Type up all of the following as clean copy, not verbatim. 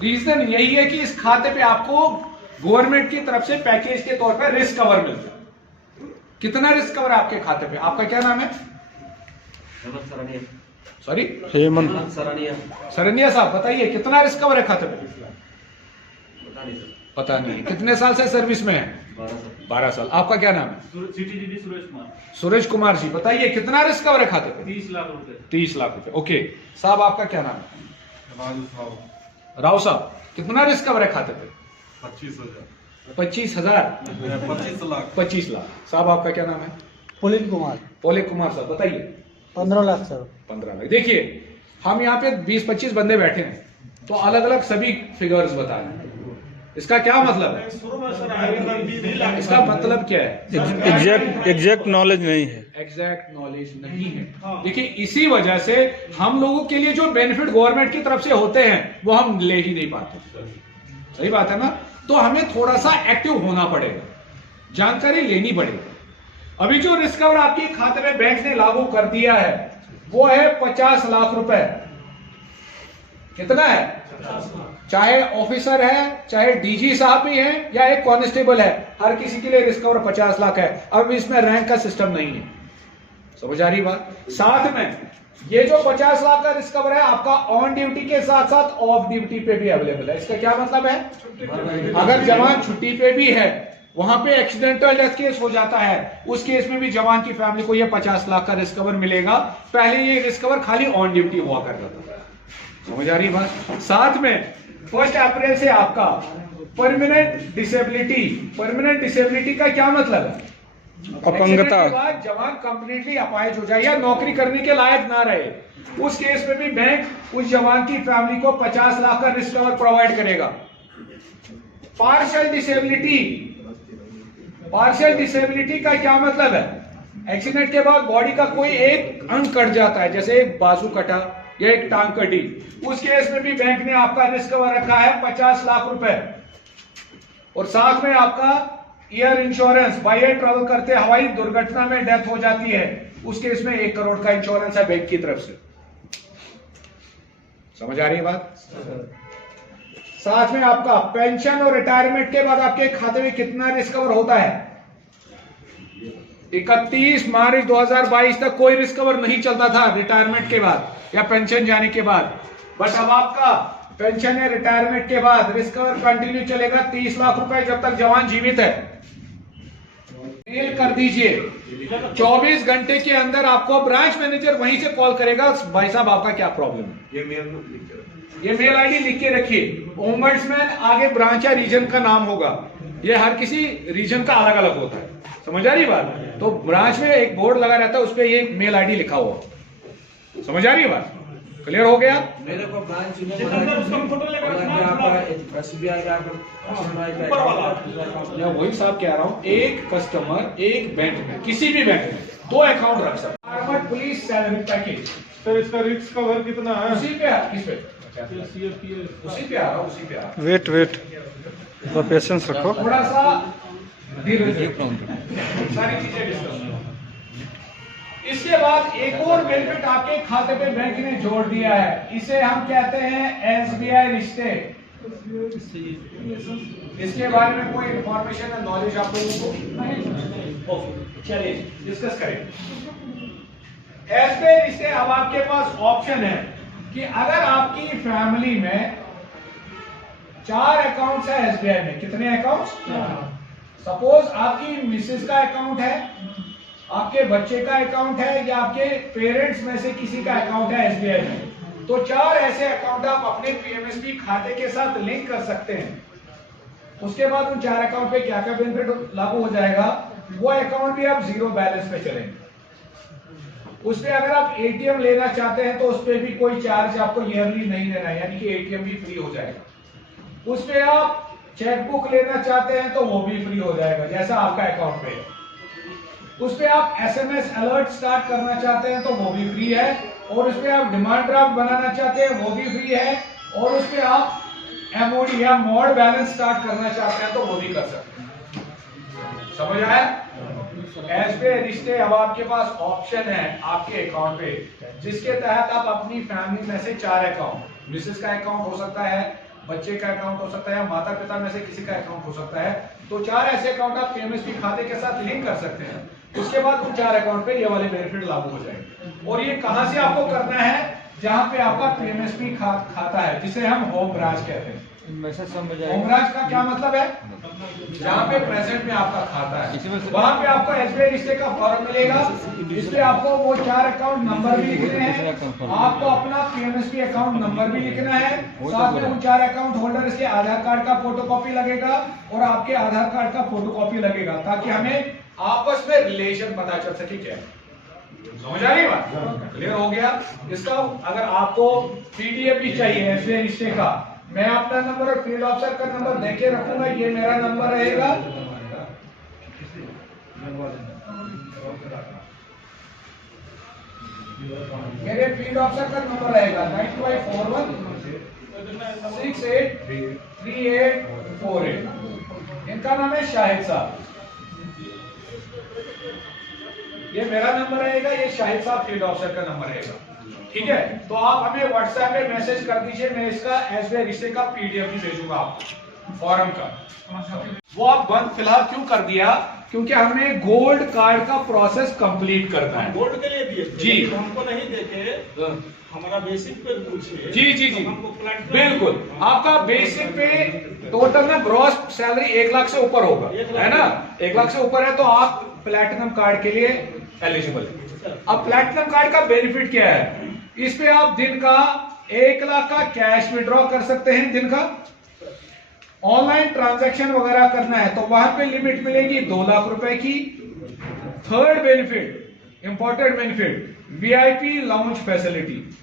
Reason यही है कि इस खाते पे आपको गवर्नमेंट की तरफ से पैकेज के तौर पर रिस्क कवर मिलता है। कितना रिस्क कवर है आपके खाते पे? आपका क्या नाम है? सॉरी, हेमंत सरनिया साहब, बताइए कितना रिस्क कवर है खाते पे? पता नहीं। कितने साल से सर्विस में है? 12 साल। आपका क्या नाम है? सुरेश कुमार जी, बताइए कितना रिस्क कवर है खाते पे? 30 लाख रुपए। 30 लाख रुपए। ओके साहब, आपका क्या नाम है? राव साहब, कितना रिस्क कवर है खाते पे? 25,000। 25,000? 25 लाख। 25 लाख। साहब आपका क्या नाम है? पुलिन कुमार। पोले कुमार साहब, बताइए। 15 लाख सर। 15 लाख। देखिए, हम यहाँ पे 20-25 बंदे बैठे हैं, तो अलग अलग सभी फिगर्स बता रहे हैं। इसका क्या मतलब है? इसका मतलब क्या है? एग्जैक्ट नॉलेज नहीं है। एग्जैक्ट नॉलेज नहीं है। देखिए, इसी वजह से हम लोगों के लिए जो बेनिफिट गवर्नमेंट की तरफ से होते हैं वो हम ले ही नहीं पाते। सही बात है ना? तो हमें थोड़ा सा एक्टिव होना पड़ेगा, जानकारी लेनी पड़ेगी। अभी जो रिस्क कवर आपके खाते में बैंक ने लागू कर दिया है वो है 50 लाख रुपए। कितना है? चाहे ऑफिसर है, चाहे डीजी साहब भी हैं, या एक कांस्टेबल है, हर किसी के लिए रिस्क कवर 50 लाख है। अब इसमें रैंक का सिस्टम नहीं है। समझ आ रही बात? साथ में ये जो 50 लाख का रिस्क कवर है आपका ऑन ड्यूटी के साथ साथ ऑफ ड्यूटी पे भी अवेलेबल है। इसका क्या मतलब है? अगर जवान छुट्टी पे भी है, वहां पे एक्सीडेंटल डेथ केस हो जाता है, उस केस में भी जवान की फैमिली को ये 50 लाख का रिस्क कवर मिलेगा। पहले ये रिस्क कवर खाली ऑन ड्यूटी हुआ करता था। समझ आ रही बात? साथ में 1 अप्रैल से आपका परमानेंट डिसेबिलिटी। परमानेंट डिसेबिलिटी का क्या मतलब है? अपंगता। के बाद जवान कंप्लीटली अपाहिज हो जाए या नौकरी करने के लायक ना रहे, उस केस में भी बैंक उस जवान की फैमिली को 50 लाख का रिस्क कवर प्रोवाइड करेगा। Partial disability. पार्शियल डिसेबिलिटी का क्या मतलब है? एक्सीडेंट के बाद बॉडी का कोई एक अंग कट जाता है, जैसे एक बाजू कटा या एक टांग कटी, उस केस में भी बैंक ने आपका रिस्क कवर रखा है 50 लाख रुपए। और साथ में आपका air insurance. By air travel करते हवाई दुर्घटना में डेथ हो जाती है, उस केस में 1 करोड़ का इंश्योरेंस है बैंक की तरफ से। समझ आ रही है बात? साथ में आपका पेंशन और रिटायरमेंट के बाद आपके खाते में कितना रिस्क कवर होता है? 31 मार्च 2022 तक कोई रिस्क कवर नहीं चलता था रिटायरमेंट के बाद या पेंशन जाने के बाद। बट अब आपका पेंशन या रिटायरमेंट के बाद रिस्क कवर कंटिन्यू चलेगा 30 लाख रुपए जब तक जवान जीवित है। मेल कर दीजिए, 24 घंटे के अंदर आपको ब्रांच मैनेजर वहीं से कॉल करेगा, भाई साहब आपका क्या प्रॉब्लम है। ये मेल आईडी लिख के रखिए। ओम्बड्समैन आगे ब्रांच या रीजन का नाम होगा, ये हर किसी रीजन का अलग अलग होता है। समझ आ रही बात? तो ब्रांच में एक बोर्ड लगा रहता है, उस पर ये मेल आईडी लिखा हुआ। समझ आ रही है बात? क्लियर हो गया? मेरे को ब्रांच मैं वही साहब कह रहा हूँ, एक कस्टमर एक बैंक में, किसी भी बैंक में 2 अकाउंट रख सकता है। Armed police salary package. Sir इसका रिस्क कवर कितना है? उसी पे किस पे? उसी पे आ रहा, उसी पे आ रहा। वेट तो पेशेंस रखो। थोड़ा सा धीरे सारी चीजें डिस्कस। इसके बाद एक और बेनिफिट आपके खाते पे बैंक ने जोड़ दिया है, इसे हम कहते हैं एसबीआई रिश्ते। इसके बारे में कोई इंफॉर्मेशन या नॉलेज आप लोगों को? चलिए डिस्कस करें। एसबीआई रिश्ते, अब आपके पास ऑप्शन है कि अगर आपकी फैमिली में 4 अकाउंट्स है एसबीआई में। कितने अकाउंट्स? सपोज आपकी मिसेस का अकाउंट है, आपके बच्चे का अकाउंट है, या आपके पेरेंट्स में से किसी का अकाउंट है एसबीआई में, तो 4 ऐसे अकाउंट आप अपने पीएमएसबी खाते के साथ लिंक कर सकते हैं। उसके बाद उन 4 अकाउंट पे क्या क्या बेनिफिट लागू हो जाएगा? वो अकाउंट भी आप 0 बैलेंस पे चलेंगे। उस पे अगर आप एटीएम लेना चाहते हैं तो उस पे भी कोई चार्ज आपको ईयरली नहीं देना है, यानी कि एटीएम भी फ्री हो जाएगा। उस पे आप चेकबुक लेना चाहते हैं तो वो भी फ्री हो जाएगा, जैसा आपका अकाउंट पे है। उस पे आप एसएमएस अलर्ट स्टार्ट करना चाहते हैं तो वो भी फ्री है, और उस पे आप डिमांड ड्राफ्ट बनाना चाहते हैं वो भी फ्री है, और उस पे आप एमओडी या मोड बैलेंस स्टार्ट करना चाहते हैं तो वो भी कर सकते हैं। समझ आया? एसबीआई रिश्ते, अब आपके पास ऑप्शन है आपके अकाउंट पे, जिसके तहत आप अपनी फैमिली में से 4 अकाउंट मिसेस का अकाउंट हो सकता है, बच्चे का अकाउंट हो सकता है, या माता पिता में से किसी का अकाउंट हो सकता है। तो 4 ऐसे अकाउंट आप पीएमएसबी खाते के साथ लिंक कर सकते हैं। उसके बाद उन 4 अकाउंट पे ये वाले बेनिफिट लागू हो जाएंगे। और ये कहां से आपको करना है? जहां पे आपका पीएमएसबी खाता है, जिसे हम होम ब्रांच कहते हैं। होम ब्रांच का क्या मतलब है? जहाँ पे प्रेजेंट में आपका खाता है, वहाँ पे आपको एसबीआई रिश्ते का फॉर्म मिलेगा। इस पे आपको वो 4 अकाउंट नंबर भी लिखने हैं, आपको अपना पीएमएसबी अकाउंट नंबर भी लिखना है, साथ में उन 4 अकाउंट होल्डर्स के आधार कार्ड का फोटोकॉपी लगेगा और आपके आधार कार्ड का फोटोकॉपी लगेगा, ताकि हमें आपस में रिलेशन पता चल सके। क्या समझ आ रही बात? क्लियर हो गया? इसका अगर आपको पीडीएफ भी चाहिए एसबीआई रिश्ते का, मैं अपना नंबर और फील्ड ऑफिसर का नंबर देके रखूंगा, ये मेरा नंबर रहेगा। मेरे फील्ड ऑफिसर का नंबर रहेगा 9541 683848। इनका नाम है शाहिद साहब। ये मेरा नंबर रहेगा, ये शाहिद साहब फील्ड ऑफिसर का नंबर रहेगा। ठीक है, तो आप हमें व्हाट्सएप पे मैसेज कर दीजिए, मैं इसका एसबीआई रिश्ते का पीडीएफ भी भेजूंगा आपको फॉर्म का। वो आप बंद फिलहाल क्यों कर दिया? क्योंकि हमें गोल्ड कार्ड का प्रोसेस कंप्लीट करना है। गोल्ड के लिए दिए थे, जी। हमको नहीं देखे, हमारा बेसिक पे पूछे। जी जी जी, हमको प्लेटिनम बिल्कुल। आपका बेसिक पे टोटल ना ग्रॉस सैलरी 1 लाख से ऊपर होगा, है ना? 1 लाख से ऊपर है तो आप प्लैटिनम कार्ड के लिए एलिजिबल है। अब प्लैटिनम कार्ड का बेनिफिट क्या है? इस पे आप दिन का 1 लाख का कैश विड्रॉ कर सकते हैं। दिन का ऑनलाइन ट्रांजैक्शन वगैरह करना है तो वहां पे लिमिट मिलेगी 2 लाख रुपए की। Third benefit, important benefit, VIP lounge facility.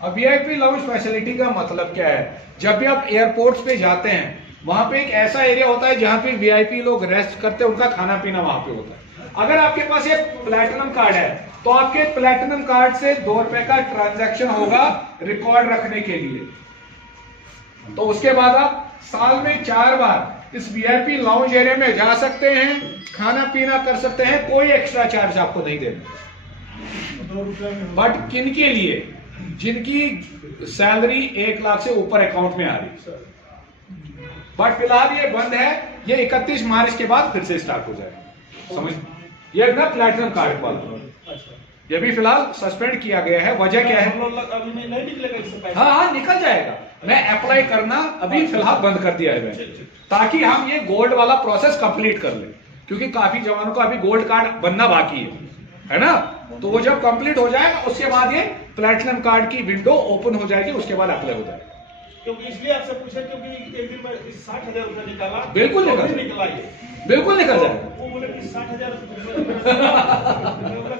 अब वीआईपी लाउंज फैसिलिटी का मतलब क्या है? जब भी आप एयरपोर्ट्स पे जाते हैं, वहां पे एक ऐसा एरिया होता है जहां पे वीआईपी लोग रेस्ट करते हैं, उनका खाना पीना वहां पे होता है। अगर आपके पास ये प्लैटिनम कार्ड है तो आपके प्लैटिनम कार्ड से 2 रुपए का ट्रांजैक्शन होगा रिकॉर्ड रखने के लिए। तो उसके बाद आप साल में 4 बार इस वीआईपी लाउंज एरिया में जा सकते हैं, खाना पीना कर सकते हैं, कोई एक्स्ट्रा चार्ज आपको नहीं देना। बट किन के लिए? जिनकी सैलरी 1 लाख से ऊपर अकाउंट में आ रही। बट फिलहाल ये बंद है, ये 31 मार्च के बाद फिर से स्टार्ट हो जाएगा। समझ? ये ना प्लैटिनम कार्ड वाला, ये भी फिलहाल सस्पेंड किया गया है। वजह क्या है? अभी नहीं निकलेगा इससे पैसा। हाँ, निकल जाएगा। मैं अप्लाई करना अभी फिलहाल बंद कर दिया है, ताकि हम ये गोल्ड वाला प्रोसेस कंप्लीट कर लें, क्योंकि काफी जवानों का अभी गोल्ड कार्ड बनना बाकी है ना? तो वो जब कंप्लीट हो जाएगा उसके बाद ये प्लैटिनम कार्ड की विंडो ओपन हो जाएगी, उसके बाद अप्लाई हो जाएगा। क्योंकि इसलिए आपसे पूछा, क्योंकि एक दिन में 60,000 रुपया निकाला। बिल्कुल तो निकल भी निकला ये। बिल्कुल निकल जाएगा। वो बोले कि 60,000 रुपया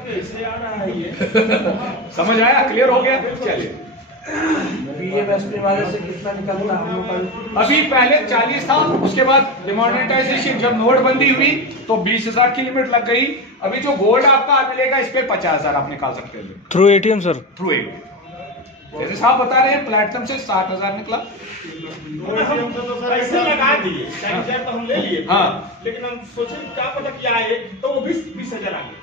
कैसे आ रहा है ये? समझ आया? क्लियर हो गया? चलिए, पीएमएसबी वाले से कितना निकलता हम लोग का? अभी पहले 40 था, उसके बाद डिमोनेटाइजेशन जब नोटबंदी हुई तो 20,000 की लिमिट लग गई। अभी जो गोल्ड आपका मिलेगा इस पे 50,000 आप निकाल सकते हैं through ATM sir. Through ATM. जैसे साहब बता रहे हैं प्लैटिनम से 60,000 निकला। पैसे लगा दिए, 60,000 तो हम ले लिए। हाँ। लेकिन हम सोचे क्या पता क्या आए, तो वो 20,000 आ गए।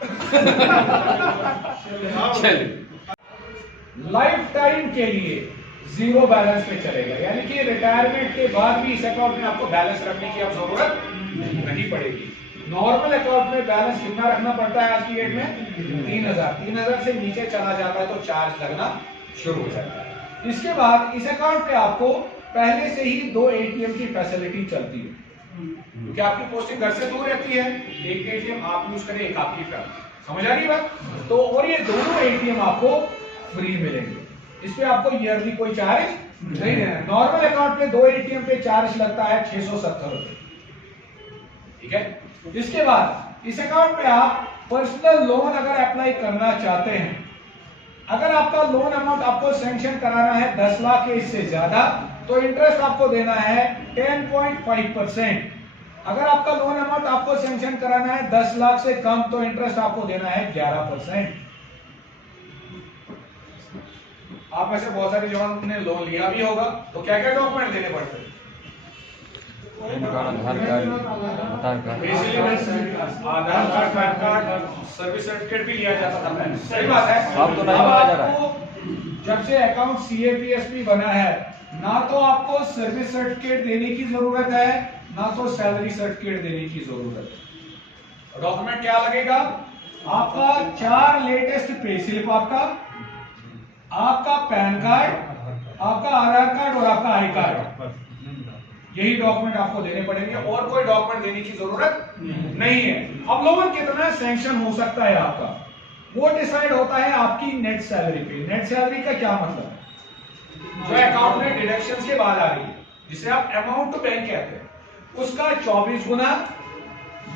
चलिए, लाइफ टाइम के लिए 0 बैलेंस पे चलेगा, यानी कि रिटायरमेंट के बाद भी इस अकाउंट में आपको बैलेंस रखने की अब जरूरत नहीं पड़ेगी। नॉर्मल अकाउंट में बैलेंस कितना रखना पड़ता है आज की डेट में? 3,000 से नीचे चला जाता है तो चार्ज लगना शुरू हो जाता है। इसके बाद इस अकाउंट पे आपको पहले से ही 2 एटीएम की फैसिलिटी चलती है, क्योंकि आपकी पोस्टिंग घर से दूर रहती है। एक एटीएम आप यूज करें, एक आपकी फैमिली। समझ आ रही बात? तो और ये दोनों एटीएम आपको फ्री मिलेंगे, इस पे आपको ईयरली कोई चार्ज नहीं देना। नॉर्मल अकाउंट पे 2 एटीएम पे चार्ज लगता है 670 रुपए। ठीक है, इसके बाद इस अकाउंट पे आप पर्सनल लोन अगर अप्लाई करना चाहते हैं, अगर आपका लोन अमाउंट आपको सैंक्शन कराना है 10 लाख या इससे ज्यादा, तो इंटरेस्ट आपको देना है 10.5%। अगर आपका लोन अमाउंट आपको सैंक्शन कराना है 10 लाख से कम, तो इंटरेस्ट आपको देना है 11%। आप में से बहुत सारे जवान ने लोन लिया भी होगा, तो क्या क्या डॉक्यूमेंट देने पड़ते हैं? Aadhaar card, Aadhaar card, PAN card, service certificate भी लिया जाता था। सही बात है। अब तो नहीं अब मांगा जा रहा है। आपको जब से अकाउंट CAPSP बना है, ना तो आपको सर्विस सर्टिफिकेट देने की जरूरत है, ना तो सैलरी सर्टिफिकेट देने की जरूरत है। डॉक्यूमेंट क्या लगेगा? आपका 4 लेटेस्ट पे स्लिप, आपका पैन कार्ड, आपका आधार कार्ड और आपका आई कार्ड। यही डॉक्यूमेंट आपको देने पड़ेंगे और कोई डॉक्यूमेंट देने की जरूरत नहीं है। अब लोगों कितना सैंक्शन हो सकता है आपका, वो डिसाइड होता है आपकी नेट सैलरी पे। नेट सैलरी का क्या मतलब है? जो अकाउंट में डिडक्शन के बाद आ रही है, जिसे आप अमाउंट टू बैंक कहते हैं, उसका 24 गुना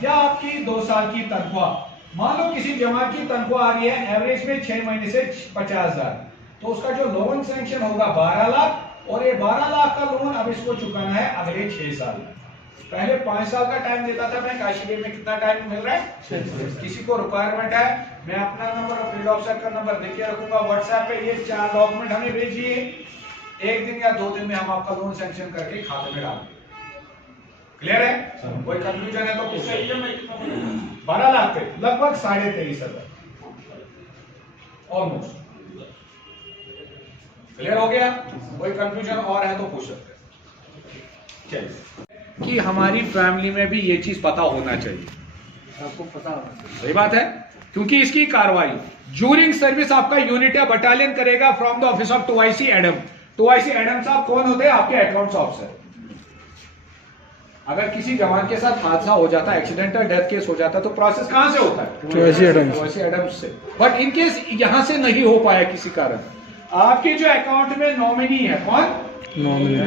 या आपकी 2 साल की तनख्वाह। मान लो किसी जमात की तनख्वाह आ रही है एवरेज में 6 महीने से 50,000, तो उसका जो लोन सैंक्शन होगा 12 लाख, और ये 12 लाख का लोन अब इसको चुकाना है अगले 6 साल। पहले 5 साल का टाइम देता था बैंक, आज में कितना टाइम मिल रहा है? 6 साल। किसी को रिक्वायरमेंट है, मैं अपना नंबर और फील्ड ऑफिसर का नंबर देके रखूंगा व्हाट्सएप पे, ये 4 डॉक्यूमेंट हमें भेजिए, 1 दिन या 2 दिन में हम आपका लोन सैंक्शन करके खाते में डाल देंगे। क्लियर है? कोई कंफ्यूजन है तो पूछिए। 12 लाख पे लगभग 23,500 ऑलमोस्ट। क्लियर हो गया? कोई कंफ्यूजन और है तो पूछ सकते हैं। चलिए, कि हमारी फैमिली में भी ये चीज पता होना चाहिए, आपको पता होना चाहिए। सही बात है, क्योंकि इसकी कार्रवाई ड्यूरिंग सर्विस आपका यूनिट या बटालियन करेगा from the office of 2IC Adam. 2IC Adam साहब कौन होते हैं? आपके अकाउंट्स ऑफिसर। अगर किसी जवान के साथ हादसा हो जाता है, एक्सीडेंटल डेथ केस हो जाता है, तो प्रोसेस कहां से होता है? 2IC एडम से। बट इन केस यहां से नहीं हो पाया किसी कारण, आपके जो अकाउंट में नॉमिनी है, कौन?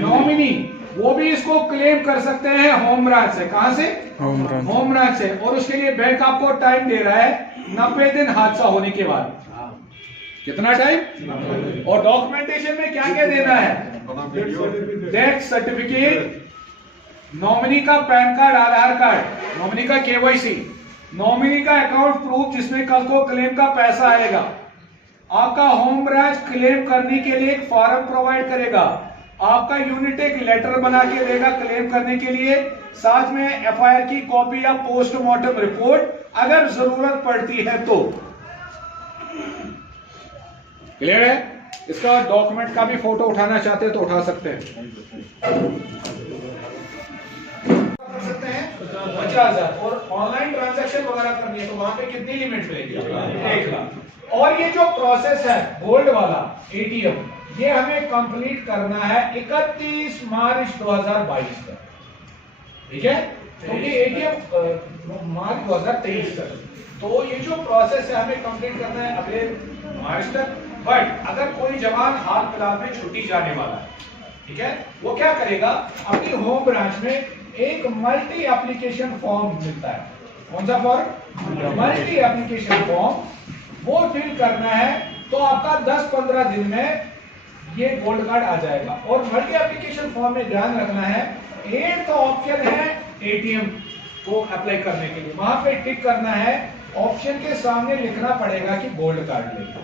नॉमिनी, वो भी इसको क्लेम कर सकते हैं होम ब्रांच से। कहां से? होम ब्रांच से। और उसके लिए बैंक आपको टाइम दे रहा है 90 दिन हादसा होने के बाद। कितना टाइम? और डॉक्यूमेंटेशन में क्या क्या देना है? डेथ सर्टिफिकेट, नॉमिनी का pan card, Aadhaar card, nominee का KYC, नॉमिनी का अकाउंट प्रूफ जिसमें कल को क्लेम का पैसा आएगा। आपका होम ब्रांच क्लेम करने के लिए एक फॉर्म प्रोवाइड करेगा, आपका यूनिट एक लेटर बना के देगा क्लेम करने के लिए, साथ में FIR की कॉपी या पोस्टमार्टम रिपोर्ट अगर जरूरत पड़ती है तो। क्लियर है? इसका डॉक्यूमेंट का भी फोटो उठाना चाहते हैं तो उठा सकते हैं। 50,000। और ऑनलाइन ट्रांजैक्शन वगैरह करनी है तो वहां पे कितनी लिमिट मिलेगी? 1 लाख। और ये जो प्रोसेस है गोल्ड वाला ATM, ये हमें कंप्लीट करना है 31 मार्च 2022 तक। ठीक है? तो ये ATM मार्च 2023 तक, तो ये जो प्रोसेस है हमें कंप्लीट करना है अगले मार्च तक। बट अगर कोई जवान हाल फिलहाल में छुट्टी जाने वाला है, ठीक है, वो क्या करेगा? अपनी होम ब्रांच में एक मल्टी एप्लीकेशन फॉर्म मिलता है। कौन सा फॉर्म? Multi application form. वो फिल करना है तो आपका 10-15 दिन में ये गोल्ड कार्ड आ जाएगा। और मल्टी एप्लीकेशन फॉर्म में ध्यान रखना है, 8th ऑप्शन है ATM को अप्लाई करने के लिए, वहां पे टिक करना है। ऑप्शन के सामने लिखना पड़ेगा कि गोल्ड कार्ड लेगा।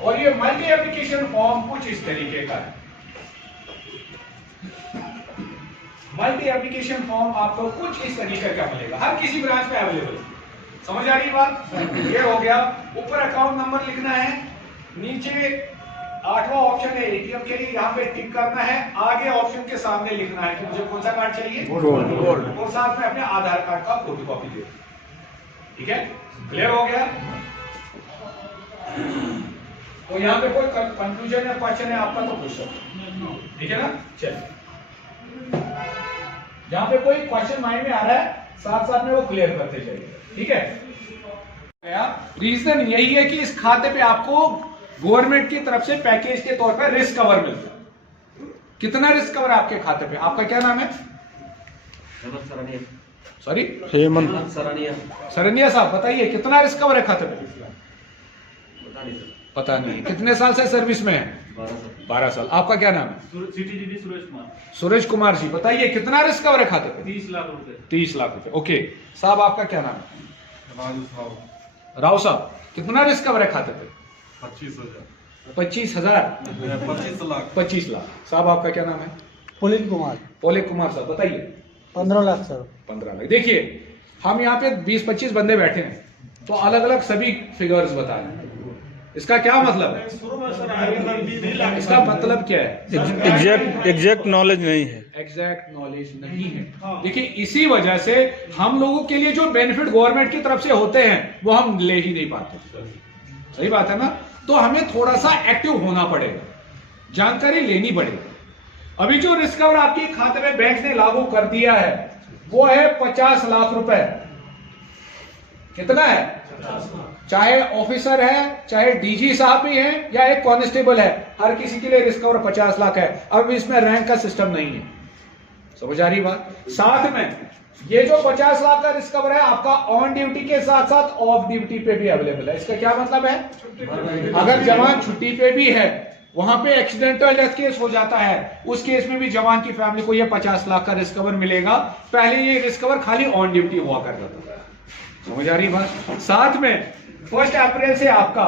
और ये मल्टी एप्लीकेशन फॉर्म कुछ इस तरीके का है। मल्टी एप्लीकेशन फॉर्म आपको कुछ इस तरीके का मिलेगा, हर किसी ब्रांच में अवेलेबल। समझ आ रही बात? ये हो गया। ऊपर अकाउंट नंबर लिखना है, नीचे 8वां ऑप्शन है ATM के लिए, यहाँ पे टिक करना है। आगे ऑप्शन के सामने लिखना है कि मुझे कौन सा कार्ड चाहिए? गोल्ड। और साथ में अपने आधार कार्ड का फोटोकॉपी दे। ठीक है? क्लियर हो गया? तो यहाँ पे कोई कंफ्यूजन या क्वेश्चन है आपका तो पूछ सकते। ठीक है ना? चलिए, जहां पे कोई क्वेश्चन माइंड में आ रहा है साथ साथ में वो क्लियर करते जाइए। ठीक है? रीजन यही है कि इस खाते पे आपको गवर्नमेंट की तरफ से पैकेज के तौर पर रिस्क कवर मिलता है। कितना रिस्क कवर है आपके खाते पे? आपका क्या नाम है? सॉरी, हेमंत सरनिया साहब, बताइए कितना रिस्क कवर है खाते पे? पता नहीं। कितने साल से सर्विस में है? 12 साल। आपका क्या नाम है? सूरज कुमार जी, बताइए कितना रिस्क कवर है खाते पे? 30 लाख रुपए। 30 लाख रुपए। ओके साहब, आपका क्या नाम है? राव साहब, कितना रिस्क कवर है खाते पे? 25,000। 25,000? 25 लाख। 25 लाख। साहब, आपका क्या नाम है? पुलिन कुमार। पोलिक कुमार साहब, बताइए। 15 लाख सर। 15 लाख। देखिए, हम यहाँ पे 20-25 बंदे बैठे हैं तो अलग अलग सभी फिगर्स बता रहे हैं। इसका क्या मतलब है? शुरू में सर आगे सर 20 लाख इसका मतलब क्या है? एग्जैक्ट नॉलेज नहीं है। एग्जैक्ट नॉलेज नहीं है। हाँ। देखिए इसी वजह से हम लोगों के लिए जो बेनिफिट गवर्नमेंट की तरफ से होते हैं वो हम ले ही नहीं पाते। सही बात है ना? तो हमें थोड़ा सा एक्टिव होना पड़ेगा, जानकारी लेनी पड़ेगी। अभी जो रिस्क कवर आपके खाते में बैंक ने लागू कर दिया है वो है 50 लाख रुपए। कितना है? चाहे ऑफिसर है, चाहे डीजी साहब भी हैं या एक कांस्टेबल है, हर किसी के लिए रिस्क कवर 50 लाख है। अब इसमें रैंक का सिस्टम नहीं है। समझ आ रही बात? साथ में ये जो 50 लाख का रिस्क कवर है आपका ऑन ड्यूटी के साथ साथ ऑफ ड्यूटी पे भी अवेलेबल है। इसका क्या मतलब है? अगर जवान छुट्टी पे भी है, वहां पे एक्सीडेंटल डेथ केस हो जाता है, उस केस में भी जवान की फैमिली को ये 50 लाख का रिस्क कवर मिलेगा। पहले ये रिस्क कवर खाली ऑन ड्यूटी हुआ करता था। समझ आ रही बात? साथ में 1 अप्रैल से आपका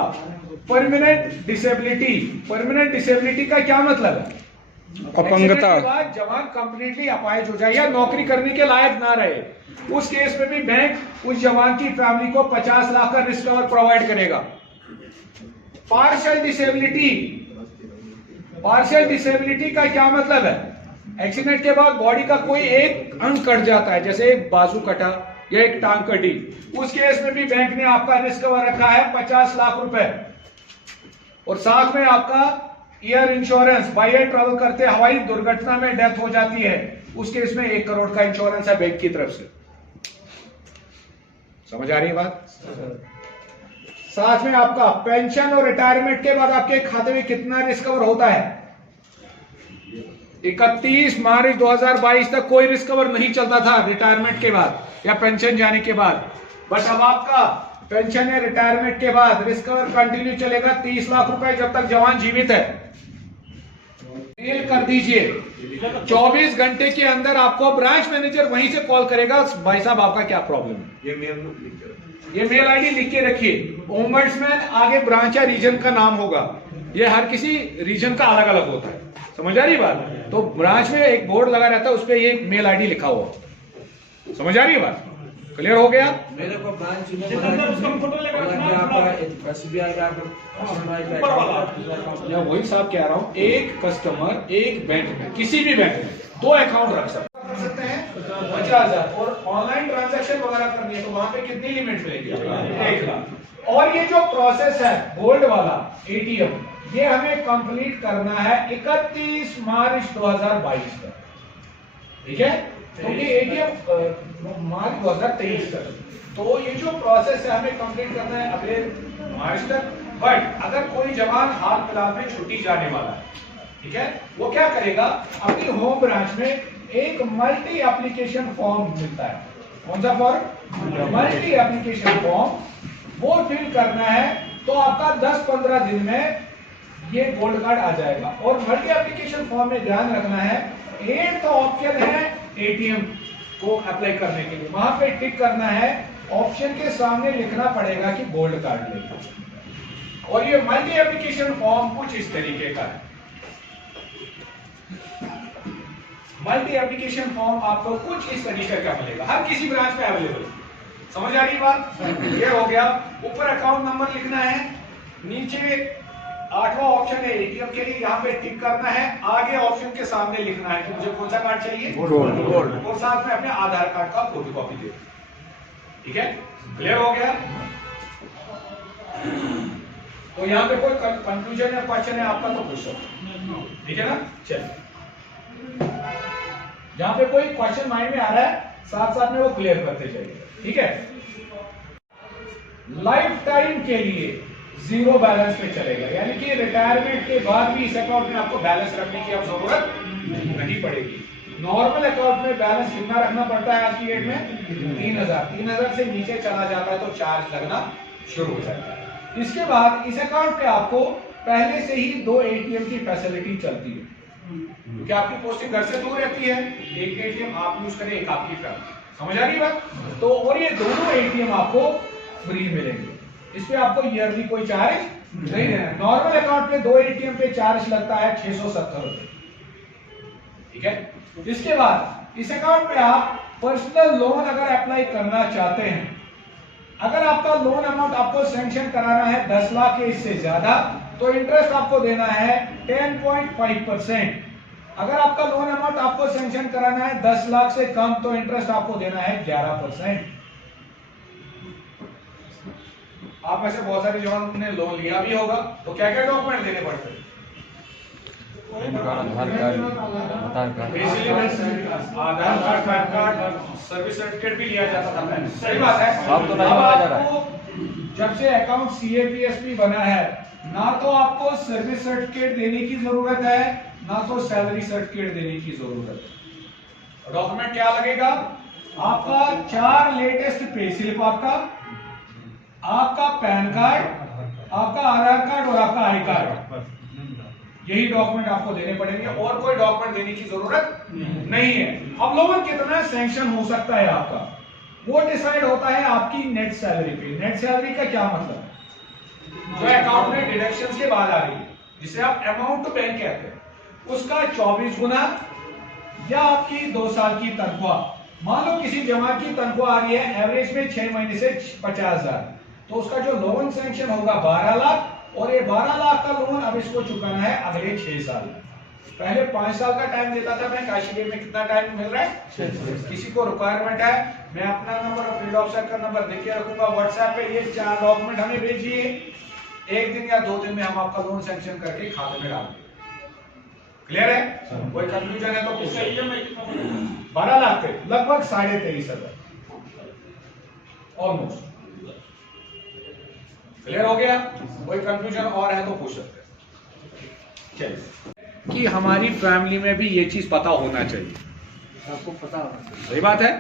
परमानेंट डिसेबिलिटी। परमानेंट डिसेबिलिटी का क्या मतलब है? अपंगता। के बाद जवान कंप्लीटली अपाहिज हो जाए या नौकरी करने के लायक ना रहे, उस केस में भी बैंक उस जवान की फैमिली को 50 लाख का रिस्क कवर प्रोवाइड करेगा। Partial disability. पार्शियल डिसेबिलिटी का क्या मतलब है? एक्सीडेंट के बाद बॉडी का कोई एक अंग कट जाता है, जैसे एक बाजू कटा या एक टांग कटी, उस केस में भी बैंक ने आपका रिस्क कवर रखा है 50 लाख रुपए। और साथ में आपका air insurance, by air travel करते हवाई दुर्घटना में डेथ हो जाती है, उस केस में 1 करोड़ का इंश्योरेंस है बैंक की तरफ से। समझ आ रही है बात? साथ में आपका पेंशन और रिटायरमेंट के बाद आपके खाते में कितना रिस्क कवर होता है? 31 मार्च 2022 तक कोई रिस्क कवर नहीं चलता था रिटायरमेंट के बाद या पेंशन जाने के बाद। बट अब आपका पेंशन या रिटायरमेंट के बाद रिस्क कवर कंटिन्यू चलेगा 30 लाख रुपए जब तक जवान जीवित है। मेल कर दीजिए, 24 घंटे के अंदर आपको ब्रांच मैनेजर वहीं से कॉल करेगा, भाई साहब आपका क्या प्रॉब्लम है। ये मेल आईडी लिख के रखिए। ओम्बड्समैन आगे ब्रांच या रीजन का नाम होगा, ये हर किसी रीजन का अलग अलग होता है। समझ आ रही बात? तो ब्रांच में एक बोर्ड लगा रहता है, उस पर ये मेल आईडी लिखा हुआ। समझ आ रही है बात? क्लियर हो गया? मेरे को ब्रांच में उसका फोटो लेकर SBI का या वही साहब कह रहा हूं, एक कस्टमर एक बैंक में, किसी भी बैंक में 2 अकाउंट रख सकते हैं 50,000। और ऑनलाइन ट्रांजैक्शन वगैरह करनी है तो वहां पे कितनी लिमिट मिलेगी? 1 लाख। और ये जो प्रोसेस है गोल्ड वाला एटीएम, ये हमें कंप्लीट करना है 31 मार्च 2022 तक। ठीक है? क्योंकि एटीएम मार्च 2023 तक, तो ये जो प्रोसेस है हमें कंप्लीट करना है अगले मार्च तक। बट अगर कोई जवान हाल फिलहाल में छुट्टी जाने वाला है, ठीक है, वो क्या करेगा? अपनी होम ब्रांच में एक मल्टी एप्लीकेशन फॉर्म मिलता है। कौन सा फॉर्म? Multi application form. वो फिल करना है तो आपका 10-15 दिन में ये गोल्ड कार्ड आ जाएगा। और मल्टी एप्लीकेशन फॉर्म में ध्यान रखना है, 8th ऑप्शन है एटीएम को अप्लाई करने के लिए, वहां पे टिक करना है। ऑप्शन के सामने लिखना पड़ेगा कि गोल्ड कार्ड लेगा। और ये मल्टी एप्लीकेशन फॉर्म कुछ इस तरीके का है। मल्टी एप्लीकेशन फॉर्म आपको कुछ इस तरीके का मिलेगा, हर किसी ब्रांच में अवेलेबल। समझ आ रही बात? ये हो गया। ऊपर अकाउंट नंबर लिखना है, नीचे 8वां ऑप्शन है एटीएम के लिए, यहाँ पे टिक करना है। आगे ऑप्शन के सामने लिखना है कि मुझे कौन सा कार्ड चाहिए? गोल्ड। और साथ में अपने आधार कार्ड का फोटोकॉपी दे। ठीक है? क्लियर हो गया? तो यहाँ पे कोई कंफ्यूजन या क्वेश्चन है आपका तो पूछ सकते। ठीक है ना? चलिए, जहां पे कोई क्वेश्चन माइंड में आ रहा है साथ साथ में वो क्लियर करते जाइए। ठीक है? लाइफ टाइम के लिए 0 बैलेंस पे चलेगा, यानी कि रिटायरमेंट के बाद भी इस अकाउंट में आपको बैलेंस रखने की अब जरूरत नहीं पड़ेगी। नॉर्मल अकाउंट में बैलेंस कितना रखना पड़ता है आज की डेट में? 3,000। 3,000 से नीचे चला जाता है तो चार्ज लगना शुरू हो जाता है। इसके बाद इस अकाउंट पे आपको पहले से ही 2 एटीएम की फैसिलिटी चलती है, क्योंकि आपकी पोस्टिंग घर से दूर रहती है। एक एटीएम आप यूज करें, एक आपकी फैमिली। समझ आ रही बात? तो और ये दोनों एटीएम आपको फ्री मिलेंगे, इस पे आपको ईयरली कोई चार्ज नहीं देना। नॉर्मल अकाउंट पे 2 एटीएम पे चार्ज लगता है 670 रुपए। ठीक है? इसके बाद इस अकाउंट पे आप पर्सनल लोन अगर अप्लाई करना चाहते हैं अगर आपका लोन अमाउंट आपको सैंक्शन कराना है 10 लाख या इससे ज्यादा, तो इंटरेस्ट आपको देना है 10.5%। अगर आपका लोन अमाउंट आपको सैंक्शन कराना है 10 लाख से कम, तो इंटरेस्ट आपको देना है 11%। आप में से बहुत सारे जवानों ने लोन लिया भी होगा, तो क्या क्या डॉक्यूमेंट देने पड़ते हैं? Aadhaar card, PAN card, service certificate भी लिया जाता था पहले। सही बात है। अब तो नहीं लिया जा रहा। जब से अकाउंट CAPSP बना है, ना तो आपको सर्विस सर्टिफिकेट देने की जरूरत है, ना तो सैलरी सर्टिफिकेट देने की जरूरत है। डॉक्यूमेंट क्या लगेगा? आपका 4 लेटेस्ट पे स्लिप, आपका पैन कार्ड, आपका आधार कार्ड और आपका आई कार्ड, यही डॉक्यूमेंट आपको देने पड़ेंगे और कोई डॉक्यूमेंट देने की जरूरत नहीं है। अब लोन कितना सैंक्शन हो सकता है आपका, वो डिसाइड होता है आपकी नेट सैलरी पे। नेट सैलरी का क्या मतलब है? जो अकाउंट में डिडक्शंस के बाद आ रही है, जिसे आप अमाउंट टू बैंक कहते हैं, उसका 24 गुना या आपकी 2 साल की तनख्वाह। मान लो किसी जमात की तनख्वाह आ रही है एवरेज में 6 महीने से 50,000, तो उसका जो लोन सैंक्शन होगा 12 लाख, और ये 12 लाख का लोन अब इसको चुकाना है अगले 6 साल। पहले 5 साल का टाइम देता था बैंक, आज के डेट में कितना टाइम मिल रहा है? 6 साल। किसी को रिक्वायरमेंट है, मैं अपना नंबर और फील्ड ऑफिसर का नंबर देख के रखूंगा व्हाट्सएप पे, ये 4 डॉक्यूमेंट हमें भेजिए, 1 दिन या 2 दिन में हम आपका लोन सैंक्शन करके खाते में डाल देंगे। क्लियर है? कोई कंफ्यूजन है तो पूछिए। 12 लाख पे लगभग 23,500 ऑलमोस्ट। क्लियर हो गया? कोई कंफ्यूजन और है तो पूछ सकते हैं। चलिए, कि हमारी फैमिली में भी ये चीज पता होना चाहिए, आपको पता होना चाहिए। सही बात है,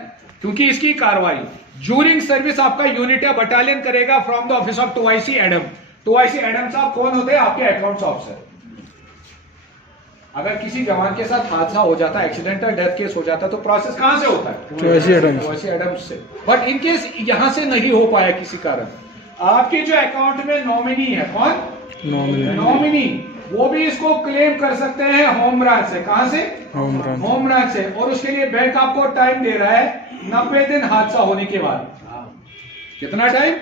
क्योंकि इसकी कार्रवाई ड्यूरिंग सर्विस आपका यूनिट या बटालियन करेगा from the office of 2IC Adam. 2IC Adam साहब कौन होते हैं? आपके अकाउंट्स ऑफिसर। अगर किसी जवान के साथ हादसा हो जाता है, एक्सीडेंटल डेथ केस हो जाता है, तो प्रोसेस कहां से होता है? 2IC एडम से। बट इन केस यहां से नहीं हो पाया किसी कारण, आपके जो अकाउंट में नॉमिनी है, कौन? नॉमिनी, वो भी इसको क्लेम कर सकते हैं होम ब्रांच से। कहां से? होम ब्रांच से। और उसके लिए बैंक आपको टाइम दे रहा है 90 दिन हादसा होने के बाद। कितना टाइम?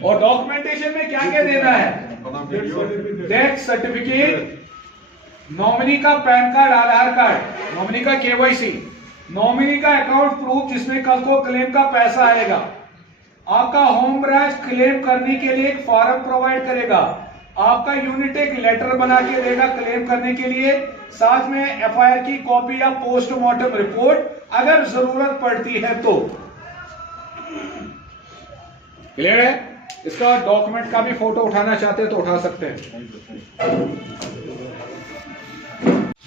और डॉक्यूमेंटेशन में क्या क्या देना है? डेथ सर्टिफिकेट, नॉमिनी का pan card, Aadhaar card, nominee का KYC, नॉमिनी का अकाउंट प्रूफ जिसमें कल को क्लेम का पैसा आएगा। आपका होम ब्रांच क्लेम करने के लिए एक फॉर्म प्रोवाइड करेगा, आपका यूनिट एक लेटर बना के देगा क्लेम करने के लिए, साथ में FIR की कॉपी या पोस्टमार्टम रिपोर्ट अगर जरूरत पड़ती है तो। क्लियर है? इसका डॉक्यूमेंट का भी फोटो उठाना चाहते हैं तो उठा सकते हैं।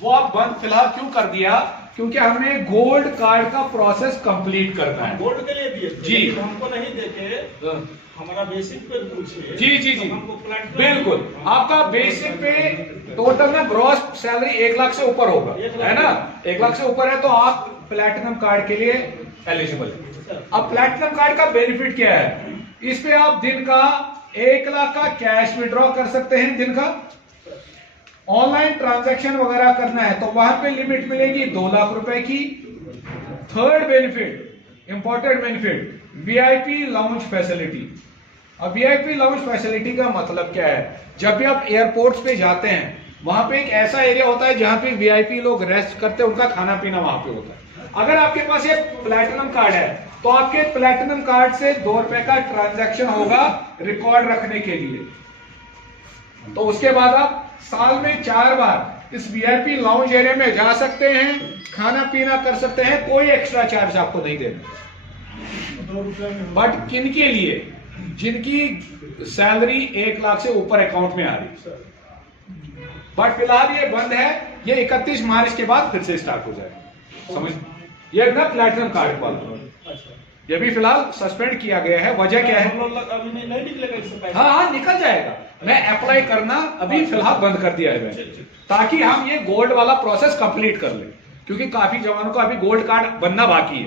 वो आप बंद फिलहाल क्यों कर दिया? क्योंकि हमें गोल्ड कार्ड का प्रोसेस कंप्लीट करना है। गोल्ड के लिए दिए जी। हमको नहीं देके हमारा बेसिक पे पूछिए। जी, हमको प्लेटिनम, बिल्कुल। आपका बेसिक पे टोटल ना ग्रॉस सैलरी 1 लाख से ऊपर होगा, है ना? 1 लाख से ऊपर है तो आप प्लैटिनम कार्ड के लिए एलिजिबल है। अब प्लैटिनम कार्ड का बेनिफिट क्या है? इस पे आप दिन का 1 लाख का कैश विड्रॉ कर सकते हैं। दिन का ऑनलाइन ट्रांजैक्शन वगैरह करना है तो वहां पे लिमिट मिलेगी 2 लाख रुपए की। Third benefit, important benefit, VIP lounge facility. अब VIP लाउंज फैसिलिटी का मतलब क्या है? जब भी आप एयरपोर्ट्स पे जाते हैं, वहां पे एक ऐसा एरिया होता है जहां पे VIP लोग रेस्ट करते हैं, उनका खाना पीना वहां पे होता है। अगर आपके पास ये प्लैटिनम कार्ड है तो आपके प्लैटिनम कार्ड से 2 रुपए का ट्रांजैक्शन होगा रिकॉर्ड रखने के लिए। तो उसके बाद आप साल में 4 बार इस VIP लाउंज एरिया में जा सकते हैं, खाना पीना कर सकते हैं, कोई एक्स्ट्रा चार्ज आपको नहीं देना। बट किन के लिए? जिनकी सैलरी 1 लाख से ऊपर अकाउंट में आ रही। बट फिलहाल ये बंद है, ये 31 मार्च के बाद फिर से स्टार्ट हो जाएगा। समझ? ये ना प्लैटिनम कार्ड वाला, ये भी फिलहाल सस्पेंड किया गया है। वजह क्या है? अभी नहीं निकलेगा इससे पैसा। हाँ, निकल जाएगा। मैं अप्लाई करना अभी फिलहाल बंद कर दिया है ताकि हम ये गोल्ड वाला प्रोसेस कंप्लीट कर लें, क्योंकि काफी जवानों का अभी गोल्ड कार्ड बनना बाकी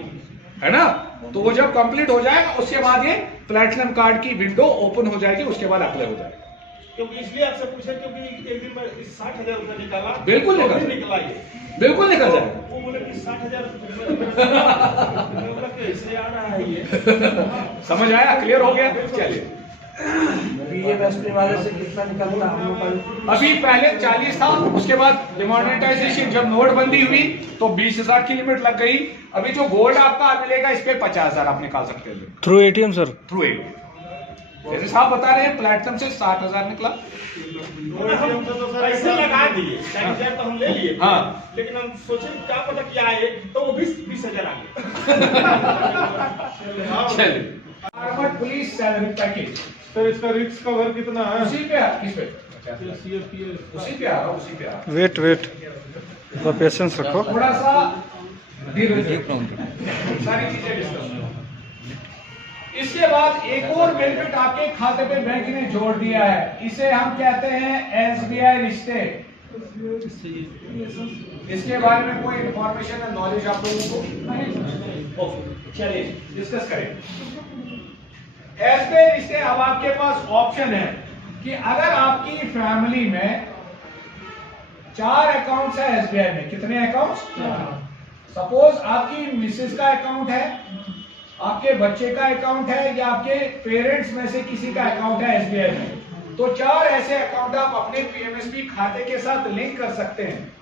है ना? तो वो जब कंप्लीट हो जाएगा उसके बाद ये प्लैटिनम कार्ड की विंडो ओपन हो जाएगी, उसके बाद अप्लाई हो जाएगा। क्योंकि इसलिए आपसे पूछा क्योंकि एक दिन में 60,000 रुपया निकाला। बिल्कुल तो निकल भी जाए। निकला ये। बिल्कुल निकल जाए। वो बोले कि 60,000 रुपया कैसे आ रहा है ये? समझ आया? क्लियर हो गया? चलिए, बीएमएसपी वाले से कितना निकलता हम लोग का? अभी पहले 40 था, उसके बाद डिमोनेटाइजेशन जब नोटबंदी हुई तो 20,000 की लिमिट लग गई। अभी जो गोल्ड आपका मिलेगा इस पे 50,000 आप निकाल सकते हैं through ATM sir. Through ATM. जैसे साहब बता रहे हैं प्लेटिनम से 60,000 निकला। ऐसे लगा दिए 40,000 तो हम ले लिए थे। हाँ। लेकिन हम सोचे क्या पता क्या आए तो वो 20,000 आ गए। चलिए, armed police salary package sir इसका रिस्क कवर कितना है? उसी पे किस पे उसी पे आ रहा, उसी पे आ रहा। वेट थोड़ा पेशेंस रखो। थोड़ा सा धीरे धीरे सारी चीजें डिस्कस। इसके बाद एक और बेनिफिट आपके खाते पे बैंक ने जोड़ दिया है, इसे हम कहते हैं एसबीआई रिश्ते। इसके बारे में कोई इंफॉर्मेशन या नॉलेज आप लोगों को? ओके, चलिए डिस्कस करें। एसबीआई रिश्ते, अब आपके पास ऑप्शन है कि अगर आपकी फैमिली में 4 अकाउंट्स है एसबीआई में, कितने अकाउंट्स? सपोज आपकी मिसेस का अकाउंट है, आपके बच्चे का अकाउंट है या आपके पेरेंट्स में से किसी का अकाउंट है एसबीआई में, तो 4 ऐसे अकाउंट आप अपने पीएमएसबी खाते के साथ लिंक कर सकते हैं।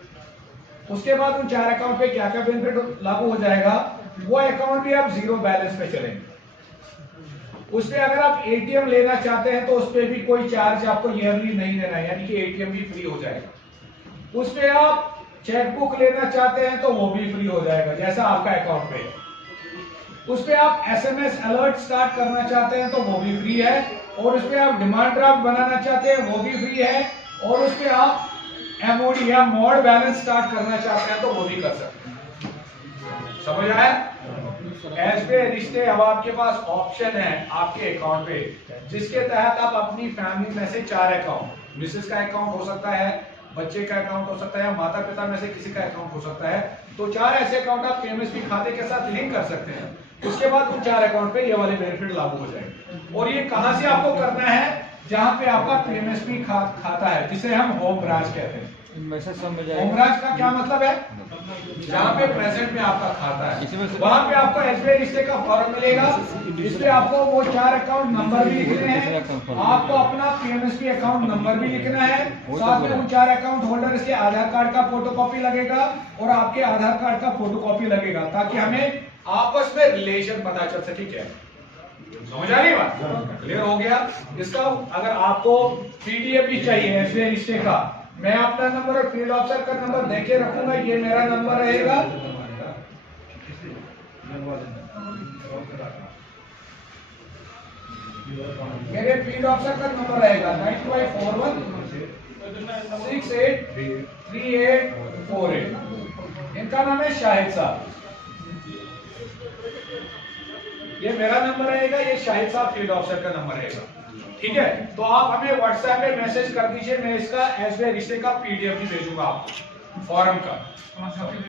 उसके बाद उन 4 अकाउंट पे क्या क्या बेनिफिट लागू हो जाएगा? वो अकाउंट भी आप 0 बैलेंस पे चलेंगे। उस पे अगर आप एटीएम लेना चाहते हैं तो उस पे भी कोई चार्ज आपको ईयरली नहीं देना है, यानी कि एटीएम भी फ्री हो जाएगा। उस पे आप चेकबुक लेना चाहते हैं तो वो भी फ्री हो जाएगा, जैसा आपका अकाउंट पे। उस पे आप एसएमएस अलर्ट स्टार्ट करना चाहते हैं तो वो भी फ्री है, और उस पे आप डिमांड ड्राफ्ट बनाना चाहते हैं वो भी फ्री है, और उस पे आप एमओडी या मोड बैलेंस स्टार्ट करना चाहते हैं तो वो भी कर सकते हैं। समझ आया? एसबीआई रिश्ते, अब आपके पास ऑप्शन है आपके अकाउंट पे, जिसके तहत आप अपनी फैमिली में से 4 अकाउंट, मिसेस का अकाउंट हो सकता है, बच्चे का अकाउंट हो सकता है, माता पिता में से किसी का अकाउंट हो सकता है, तो 4 ऐसे अकाउंट आप पीएमएसबी खाते के साथ लिंक कर सकते हैं। उसके बाद उन 4 अकाउंट पे ये वाले बेनिफिट लागू हो जाएंगे। और ये कहां से आपको करना है? जहां पे आपका पीएमएसबी खाता है, जिसे हम होम ब्रांच कहते हैं। मैसेज सब मिल होम जाएगा। ब्रांच का क्या मतलब है? जहाँ पे प्रेजेंट में आपका खाता है, वहाँ पे आपको एसबीआई रिश्ते का फॉर्म मिलेगा। इस पे आपको वो 4 अकाउंट नंबर भी लिखने हैं, आपको अपना पीएमएसबी अकाउंट नंबर भी लिखना है, साथ में उन 4 अकाउंट होल्डर्स के आधार कार्ड का फोटोकॉपी लगेगा और आपके आधार कार्ड का फोटोकॉपी लगेगा, ताकि हमें आपस में रिलेशन पता चल सके। क्या समझ आ रही बात? क्लियर हो गया? इसका अगर आपको पीडीएफ भी चाहिए एसबीआई रिश्ते का, मैं अपना नंबर और फील्ड ऑफिसर का नंबर देके रखूंगा, ये मेरा नंबर रहेगा। मेरे फील्ड ऑफिसर का नंबर रहेगा 9541683848। इनका नाम है शाहिद साहब। ये मेरा नंबर रहेगा, ये शाहिद साहब फील्ड ऑफिसर का नंबर रहेगा। ठीक है, तो आप हमें व्हाट्सएप पे मैसेज कर दीजिए, मैं इसका एसबीआई रिश्ते का पीडीएफ भी भेजूंगा आपको फॉर्म का।